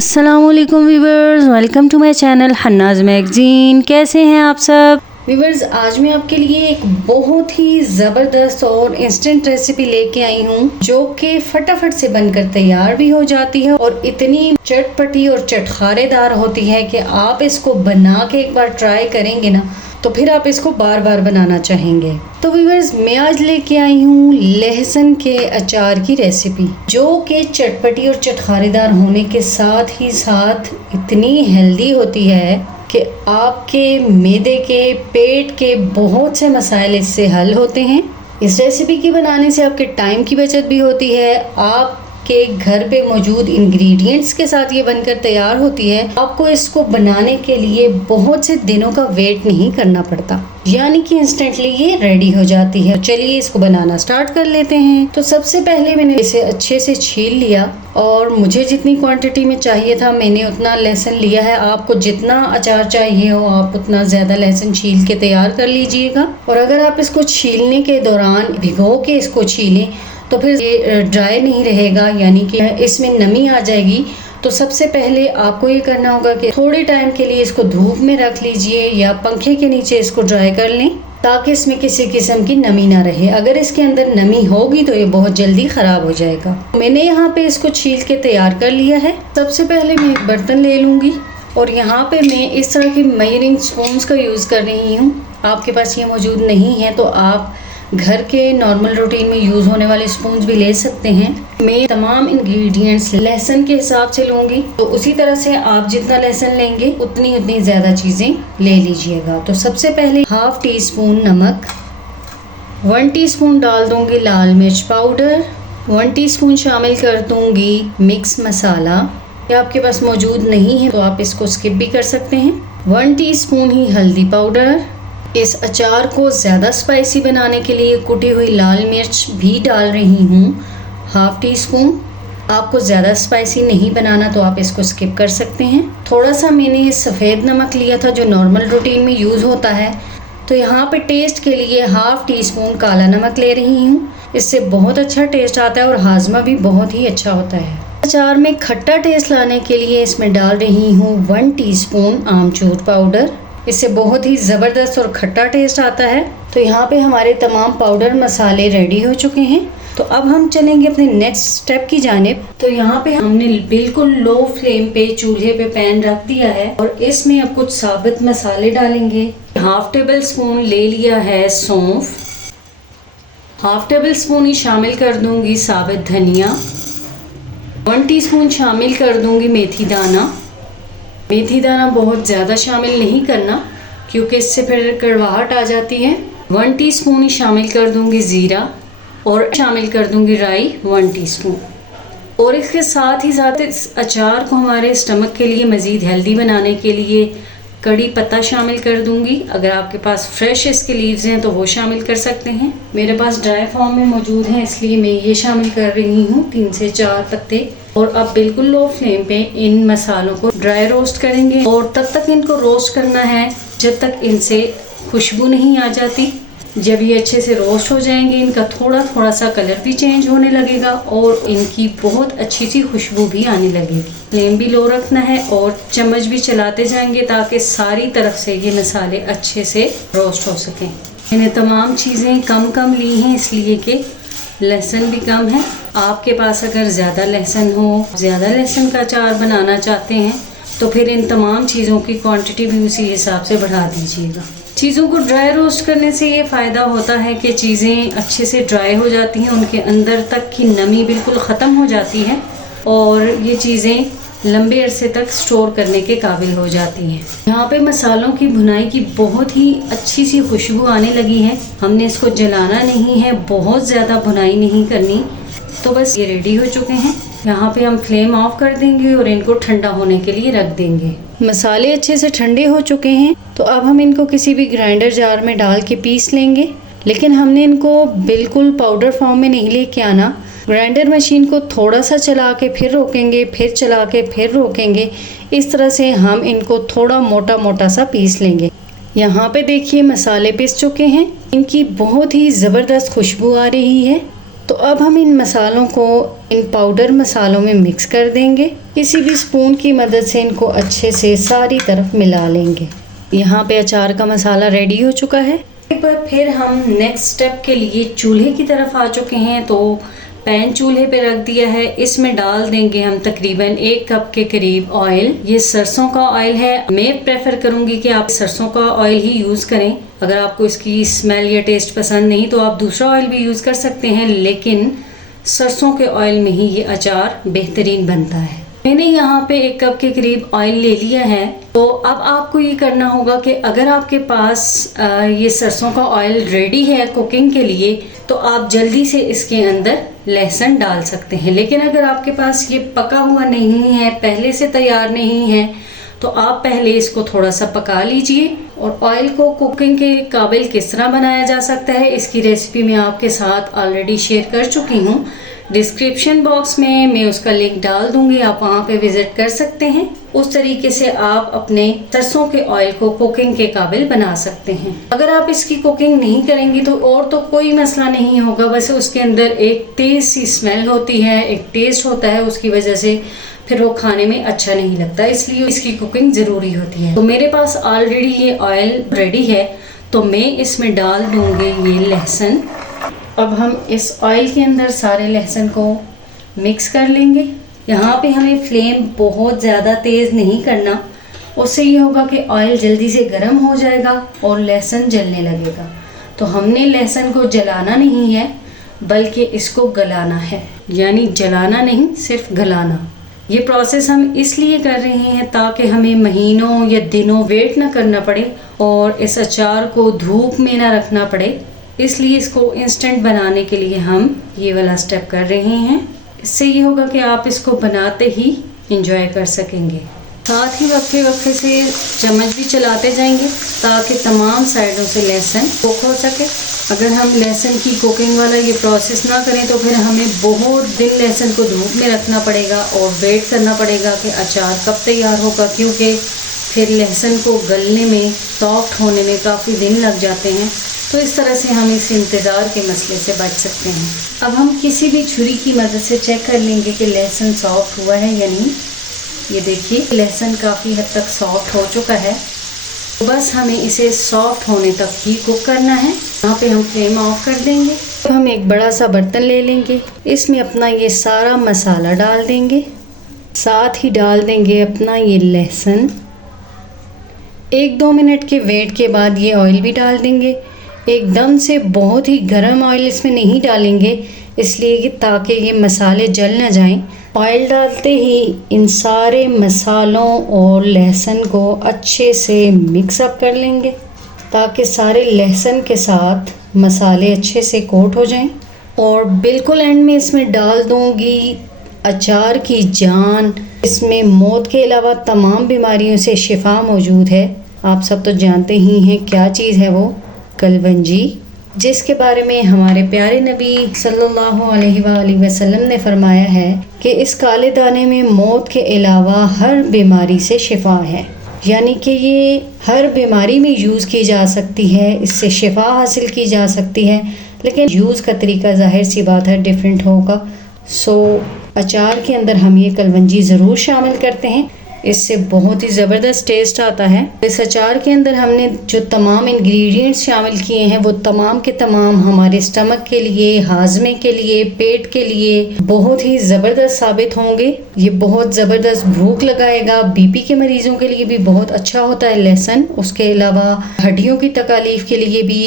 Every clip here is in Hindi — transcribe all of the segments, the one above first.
अस्सलामुअलैकुम viewers, welcome to my channel Hanna's magazine. कैसे हैं आप सब व्यूवर्स? आज मैं आपके लिए एक बहुत ही ज़बरदस्त और इंस्टेंट रेसिपी लेके आई हूँ जो कि फटाफट से बनकर तैयार भी हो जाती है और इतनी चटपटी और चटखारेदार होती है कि आप इसको बना के एक बार ट्राई करेंगे ना तो फिर आप इसको बार बार बनाना चाहेंगे। तो व्यूवर्स, मैं आज लेके आई हूँ लहसुन के अचार की रेसिपी जो कि चटपटी और चटखारेदार होने के साथ ही साथ इतनी हेल्दी होती है कि आपके मैदे के पेट के बहुत से मसाइल इससे हल होते हैं। इस रेसिपी की बनाने से आपके टाइम की बचत भी होती है, आपके घर पे मौजूद इंग्रेडिएंट्स के साथ ये बनकर तैयार होती है। आपको इसको बनाने के लिए बहुत से दिनों का वेट नहीं करना पड़ता, यानी कि इंस्टेंटली ये रेडी हो जाती है। चलिए इसको बनाना स्टार्ट कर लेते हैं। तो सबसे पहले मैंने इसे अच्छे से छील लिया और मुझे जितनी क्वांटिटी में चाहिए था मैंने उतना लहसुन लिया है। आपको जितना अचार चाहिए हो आप उतना ज़्यादा लहसुन छील के तैयार कर लीजिएगा। और अगर आप इसको छीलने के दौरान भिगो के इसको छीलें तो फिर ये ड्राई नहीं रहेगा, यानी कि इसमें नमी आ जाएगी। तो सबसे पहले आपको ये करना होगा कि थोड़े टाइम के लिए इसको धूप में रख लीजिए या पंखे के नीचे इसको ड्राई कर लें ताकि इसमें किसी किस्म की नमी ना रहे। अगर इसके अंदर नमी होगी तो ये बहुत जल्दी ख़राब हो जाएगा। मैंने यहाँ पे इसको छील के तैयार कर लिया है। सबसे पहले मैं एक बर्तन ले लूँगी और यहाँ पे मैं इस तरह की मेजरिंग स्पून्स का यूज़ कर रही हूँ। आपके पास ये मौजूद नहीं है तो आप घर के नॉर्मल रूटीन में यूज़ होने वाले स्पून्स भी ले सकते हैं। मैं तमाम इंग्रेडिएंट्स लहसुन के हिसाब से लूँगी, तो उसी तरह से आप जितना लहसुन लेंगे उतनी ज़्यादा चीज़ें ले लीजिएगा। तो सबसे पहले हाफ़ टी स्पून नमक, 1 टीस्पून डाल दूँगी लाल मिर्च पाउडर, 1 टीस्पून शामिल कर दूँगी मिक्स मसाला। ये आपके पास मौजूद नहीं है तो आप इसको स्किप भी कर सकते हैं। 1 टीस्पून ही हल्दी पाउडर। इस अचार को ज़्यादा स्पाइसी बनाने के लिए कुटी हुई लाल मिर्च भी डाल रही हूँ, हाफ़ टी स्पून। आपको ज़्यादा स्पाइसी नहीं बनाना तो आप इसको स्किप कर सकते हैं। थोड़ा सा मैंने सफ़ेद नमक लिया था जो नॉर्मल रूटीन में यूज़ होता है, तो यहाँ पे टेस्ट के लिए हाफ़ टी स्पून काला नमक ले रही हूँ। इससे बहुत अच्छा टेस्ट आता है और हाजमा भी बहुत ही अच्छा होता है। अचार में खट्टा टेस्ट लाने के लिए इसमें डाल रही हूँ 1 टीस्पून आमचूर पाउडर। इससे बहुत ही ज़बरदस्त और खट्टा टेस्ट आता है। तो यहाँ पे हमारे तमाम पाउडर मसाले रेडी हो चुके हैं। तो अब हम चलेंगे अपने नेक्स्ट स्टेप की जानिब। तो यहाँ पे हमने बिल्कुल लो फ्लेम पे चूल्हे पे पैन रख दिया है और इसमें अब कुछ साबुत मसाले डालेंगे। हाफ़ टेबल स्पून ले लिया है सौंफ, हाफ़ टेबल स्पून ही शामिल कर दूँगी साबुत धनिया, 1 टीस्पून शामिल कर दूँगी मेथी दाना। मेथी दाना बहुत ज़्यादा शामिल नहीं करना क्योंकि इससे फिर कड़वाहट आ जाती है। 1 टीस्पून ही शामिल कर दूंगी ज़ीरा और शामिल कर दूंगी राई 1 टीस्पून। और इसके साथ ही साथ इस अचार को हमारे स्टमक के लिए मज़ीद हेल्दी बनाने के लिए कड़ी पत्ता शामिल कर दूंगी। अगर आपके पास फ्रेश इसके लीव्स हैं तो वो शामिल कर सकते हैं। मेरे पास ड्राई फॉर्म में मौजूद हैं इसलिए मैं ये शामिल कर रही हूँ 3 से 4 पत्ते। और अब बिल्कुल लो फ्लेम पे इन मसालों को ड्राई रोस्ट करेंगे और तब तक इनको रोस्ट करना है जब तक इनसे खुशबू नहीं आ जाती। जब ये अच्छे से रोस्ट हो जाएंगे इनका थोड़ा थोड़ा सा कलर भी चेंज होने लगेगा और इनकी बहुत अच्छी सी खुशबू भी आने लगेगी। फ्लेम भी लो रखना है और चम्मच भी चलाते जाएंगे ताकि सारी तरफ से ये मसाले अच्छे से रोस्ट हो सकें। मैंने तमाम चीज़ें कम कम ली हैं इसलिए कि लहसुन भी कम है। आपके पास अगर ज़्यादा लहसुन हो, ज़्यादा लहसुन का अचार बनाना चाहते हैं तो फिर इन तमाम चीज़ों की क्वांटिटी भी उसी हिसाब से बढ़ा दीजिएगा। चीज़ों को ड्राई रोस्ट करने से ये फ़ायदा होता है कि चीज़ें अच्छे से ड्राई हो जाती हैं, उनके अंदर तक की नमी बिल्कुल ख़त्म हो जाती है और ये चीज़ें लंबे अरसे तक स्टोर करने के काबिल हो जाती हैं। यहाँ पे मसालों की भुनाई की बहुत ही अच्छी सी खुशबू आने लगी है। हमने इसको जलाना नहीं है, बहुत ज़्यादा भुनाई नहीं करनी। तो बस ये रेडी हो चुके हैं। यहाँ पे हम फ्लेम ऑफ कर देंगे और इनको ठंडा होने के लिए रख देंगे। मसाले अच्छे से ठंडे हो चुके हैं तो अब हम इनको किसी भी ग्राइंडर जार में डाल के पीस लेंगे। लेकिन हमने इनको बिल्कुल पाउडर फॉर्म में नहीं लेके आना। ग्राइंडर मशीन को थोड़ा सा चला के फिर रोकेंगे, फिर चला के फिर रोकेंगे। इस तरह से हम इनको थोड़ा मोटा मोटा सा पीस लेंगे। यहाँ पे देखिए मसाले पिस चुके हैं, इनकी बहुत ही ज़बरदस्त खुशबू आ रही है। तो अब हम इन मसालों को इन पाउडर मसालों में मिक्स कर देंगे। किसी भी स्पून की मदद से इनको अच्छे से सारी तरफ मिला लेंगे। यहाँ पे अचार का मसाला रेडी हो चुका है। एक बार फिर हम नेक्स्ट स्टेप के लिए चूल्हे की तरफ आ चुके हैं। तो पैन चूल्हे पे रख दिया है। इसमें डाल देंगे हम तकरीबन 1 कप के करीब ऑयल। ये सरसों का ऑयल है। मैं प्रेफर करूँगी कि आप सरसों का ऑयल ही यूज़ करें। अगर आपको इसकी स्मेल या टेस्ट पसंद नहीं तो आप दूसरा ऑयल भी यूज़ कर सकते हैं, लेकिन सरसों के ऑयल में ही ये अचार बेहतरीन बनता है। मैंने यहाँ पे 1 कप के करीब ऑयल ले लिया है। तो अब आपको ये करना होगा कि अगर आपके पास ये सरसों का ऑयल रेडी है कुकिंग के लिए तो आप जल्दी से इसके अंदर लहसुन डाल सकते हैं। लेकिन अगर आपके पास ये पका हुआ नहीं है, पहले से तैयार नहीं है, तो आप पहले इसको थोड़ा सा पका लीजिए। और ऑयल को कुकिंग के काबिल किस तरह बनाया जा सकता है इसकी रेसिपी मैं आपके साथ ऑलरेडी शेयर कर चुकी हूँ। डिस्क्रिप्शन बॉक्स में मैं उसका लिंक डाल दूंगी, आप वहाँ पे विजिट कर सकते हैं। उस तरीके से आप अपने सरसों के ऑयल को कुकिंग के काबिल बना सकते हैं। अगर आप इसकी कुकिंग नहीं करेंगी तो और तो कोई मसला नहीं होगा, बस उसके अंदर एक तेज सी स्मेल होती है, एक टेस्ट होता है, उसकी वजह से फिर वो खाने में अच्छा नहीं लगता, इसलिए इसकी कुकिंग ज़रूरी होती है। तो मेरे पास ऑलरेडी ये ऑयल रेडी है तो मैं इसमें डाल दूँगी ये लहसुन। अब हम इस ऑयल के अंदर सारे लहसुन को मिक्स कर लेंगे। यहाँ पे हमें फ्लेम बहुत ज़्यादा तेज़ नहीं करना, उससे ये होगा कि ऑयल जल्दी से गर्म हो जाएगा और लहसुन जलने लगेगा। तो हमने लहसुन को जलाना नहीं है बल्कि इसको गलाना है, यानी जलाना नहीं सिर्फ गलाना। ये प्रोसेस हम इसलिए कर रहे हैं ताकि हमें महीनों या दिनों वेट ना करना पड़े और इस अचार को धूप में ना रखना पड़े, इसलिए इसको इंस्टेंट बनाने के लिए हम ये वाला स्टेप कर रहे हैं। इससे ये होगा कि आप इसको बनाते ही इंजॉय कर सकेंगे। साथ ही वक्फे वक्फे से चम्मच भी चलाते जाएंगे ताकि तमाम साइडों से लहसुन कुक हो सके। अगर हम लहसुन की कुकिंग वाला ये प्रोसेस ना करें तो फिर हमें बहुत दिन लहसुन को धूप में रखना पड़ेगा और वेट करना पड़ेगा कि अचार कब तैयार होगा, क्योंकि फिर लहसुन को गलने में, सॉफ्ट होने में काफ़ी दिन लग जाते हैं। तो इस तरह से हम इस इंतज़ार के मसले से बच सकते हैं। अब हम किसी भी छुरी की मदद से चेक कर लेंगे कि लहसुन सॉफ्ट हुआ है या नहीं। ये देखिए लहसुन काफ़ी हद तक सॉफ्ट हो चुका है। तो बस हमें इसे सॉफ्ट होने तक ही कुक करना है। यहाँ पे हम फ्लेम ऑफ कर देंगे। तो हम एक बड़ा सा बर्तन ले लेंगे, इसमें अपना ये सारा मसाला डाल देंगे, साथ ही डाल देंगे अपना ये लहसुन। 1-2 मिनट के वेट के बाद ये ऑयल भी डाल देंगे। एकदम से बहुत ही गर्म ऑयल इसमें नहीं डालेंगे, इसलिए कि ताकि ये मसाले जल ना जाएं। ऑयल डालते ही इन सारे मसालों और लहसुन को अच्छे से मिक्स अप कर लेंगे ताकि सारे लहसुन के साथ मसाले अच्छे से कोट हो जाएं। और बिल्कुल एंड में इसमें डाल दूंगी अचार की जान। इसमें मौत के अलावा तमाम बीमारियों से शिफा मौजूद है। आप सब तो जानते ही हैं क्या चीज़ है वो, कलवंजी, जिसके बारे में हमारे प्यारे नबी सल्लल्लाहु अलैहि वसल्लम ने फरमाया है कि इस काले दाने में मौत के अलावा हर बीमारी से शिफा है, यानी कि ये हर बीमारी में यूज़ की जा सकती है, इससे शिफा हासिल की जा सकती है। लेकिन यूज़ का तरीका ज़ाहिर सी बात है डिफरेंट होगा। सो अचार के अंदर हम ये कलवंजी ज़रूर शामिल करते हैं, इससे बहुत ही ज़बरदस्त टेस्ट आता है। इस अचार के अंदर हमने जो तमाम इंग्रेडिएंट्स शामिल किए हैं वो तमाम के तमाम हमारे स्टमक के लिए, हाजमे के लिए, पेट के लिए बहुत ही ज़बरदस्त साबित होंगे। ये बहुत ज़बरदस्त भूख लगाएगा। बीपी के मरीज़ों के लिए भी बहुत अच्छा होता है लहसुन। उसके अलावा हड्डियों की तकलीफ़ के लिए भी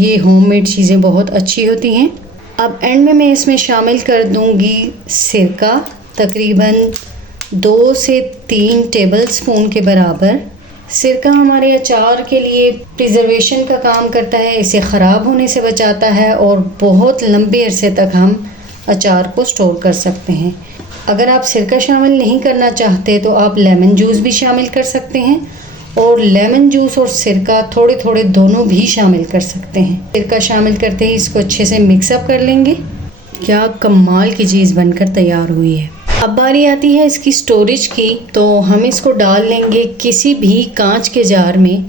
ये होममेड चीज़ें बहुत अच्छी होती हैं। अब एंड में मैं इसमें शामिल कर दूँगी सिरका, तकरीबन 2 से 3 टेबल स्पून के बराबर। सिरका हमारे अचार के लिए प्रिजर्वेशन का काम करता है, इसे ख़राब होने से बचाता है और बहुत लंबे अरसे तक हम अचार को स्टोर कर सकते हैं। अगर आप सिरका शामिल नहीं करना चाहते तो आप लेमन जूस भी शामिल कर सकते हैं, और लेमन जूस और सिरका थोड़े थोड़े दोनों भी शामिल कर सकते हैं। सिरका शामिल करते ही इसको अच्छे से मिक्सअप कर लेंगे। क्या कमाल की चीज़ बनकर तैयार हुई है। अब बारी आती है इसकी स्टोरेज की। तो हम इसको डाल लेंगे किसी भी कांच के जार में।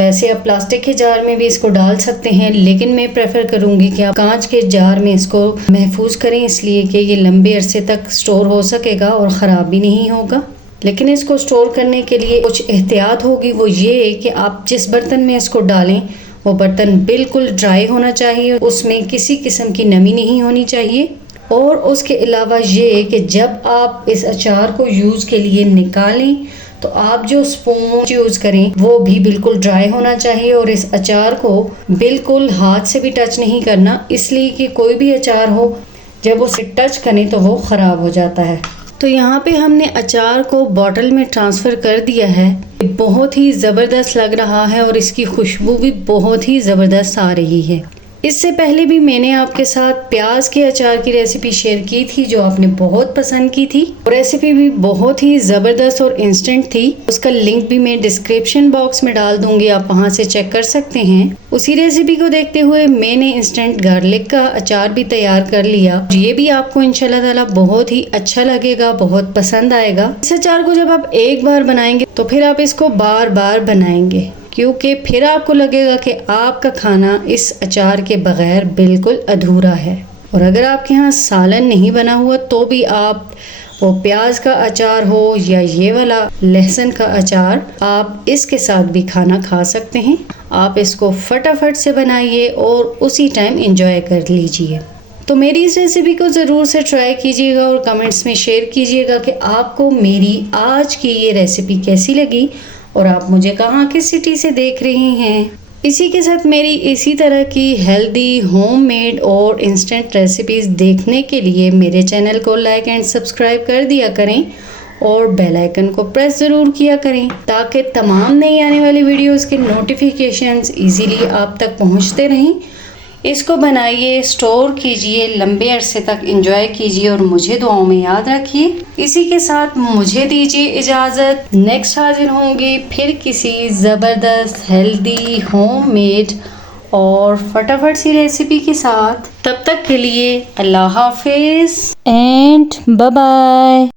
वैसे आप प्लास्टिक के जार में भी इसको डाल सकते हैं, लेकिन मैं प्रेफर करूँगी कि आप कांच के जार में इसको महफूज करें, इसलिए कि ये लंबे अरसे तक स्टोर हो सकेगा और ख़राब भी नहीं होगा। लेकिन इसको स्टोर करने के लिए कुछ एहतियात होगी, वो ये है कि आप जिस बर्तन में इसको डालें वो बर्तन बिल्कुल ड्राई होना चाहिए, उसमें किसी किस्म की नमी नहीं होनी चाहिए। और उसके अलावा ये कि जब आप इस अचार को यूज़ के लिए निकालें तो आप जो स्पून यूज़ करें वो भी बिल्कुल ड्राई होना चाहिए, और इस अचार को बिल्कुल हाथ से भी टच नहीं करना, इसलिए कि कोई भी अचार हो जब उसे टच करें तो वो ख़राब हो जाता है। तो यहाँ पे हमने अचार को बॉटल में ट्रांसफ़र कर दिया है। बहुत ही ज़बरदस्त लग रहा है और इसकी खुशबू भी बहुत ही ज़बरदस्त आ रही है। इससे पहले भी मैंने आपके साथ प्याज के अचार की रेसिपी शेयर की थी जो आपने बहुत पसंद की थी। रेसिपी भी बहुत ही ज़बरदस्त और इंस्टेंट थी। उसका लिंक भी मैं डिस्क्रिप्शन बॉक्स में डाल दूंगी, आप वहां से चेक कर सकते हैं। उसी रेसिपी को देखते हुए मैंने इंस्टेंट गार्लिक का अचार भी तैयार कर लिया। ये भी आपको इंशाल्लाह ताला बहुत ही अच्छा लगेगा, बहुत पसंद आएगा। इस अचार को जब आप एक बार बनाएंगे तो फिर आप इसको बार बार बनाएंगे, क्योंकि फिर आपको लगेगा कि आपका खाना इस अचार के बगैर बिल्कुल अधूरा है। और अगर आपके यहाँ सालन नहीं बना हुआ तो भी आप वो प्याज का अचार हो या ये वाला लहसुन का अचार, आप इसके साथ भी खाना खा सकते हैं। आप इसको फटाफट से बनाइए और उसी टाइम एंजॉय कर लीजिए। तो मेरी इस रेसिपी को ज़रूर से ट्राई कीजिएगा और कमेंट्स में शेयर कीजिएगा कि आपको मेरी आज की ये रेसिपी कैसी लगी और आप मुझे कहाँ किस सिटी से देख रही हैं। इसी के साथ मेरी इसी तरह की हेल्दी होममेड और इंस्टेंट रेसिपीज़ देखने के लिए मेरे चैनल को लाइक एंड सब्सक्राइब कर दिया करें और बेल आइकन को प्रेस ज़रूर किया करें, ताकि तमाम नई आने वाली वीडियोस के नोटिफिकेशंस इजीली आप तक पहुंचते रहें। इसको बनाइए, स्टोर कीजिए, लंबे अरसे तक एंजॉय कीजिए और मुझे दुआओं में याद रखिए। इसी के साथ मुझे दीजिए इजाज़त। नेक्स्ट हाजिर होंगे फिर किसी ज़बरदस्त हेल्दी होममेड और फटाफट सी रेसिपी के साथ। तब तक के लिए अल्लाह हाफिज़ एंड बाय बाय।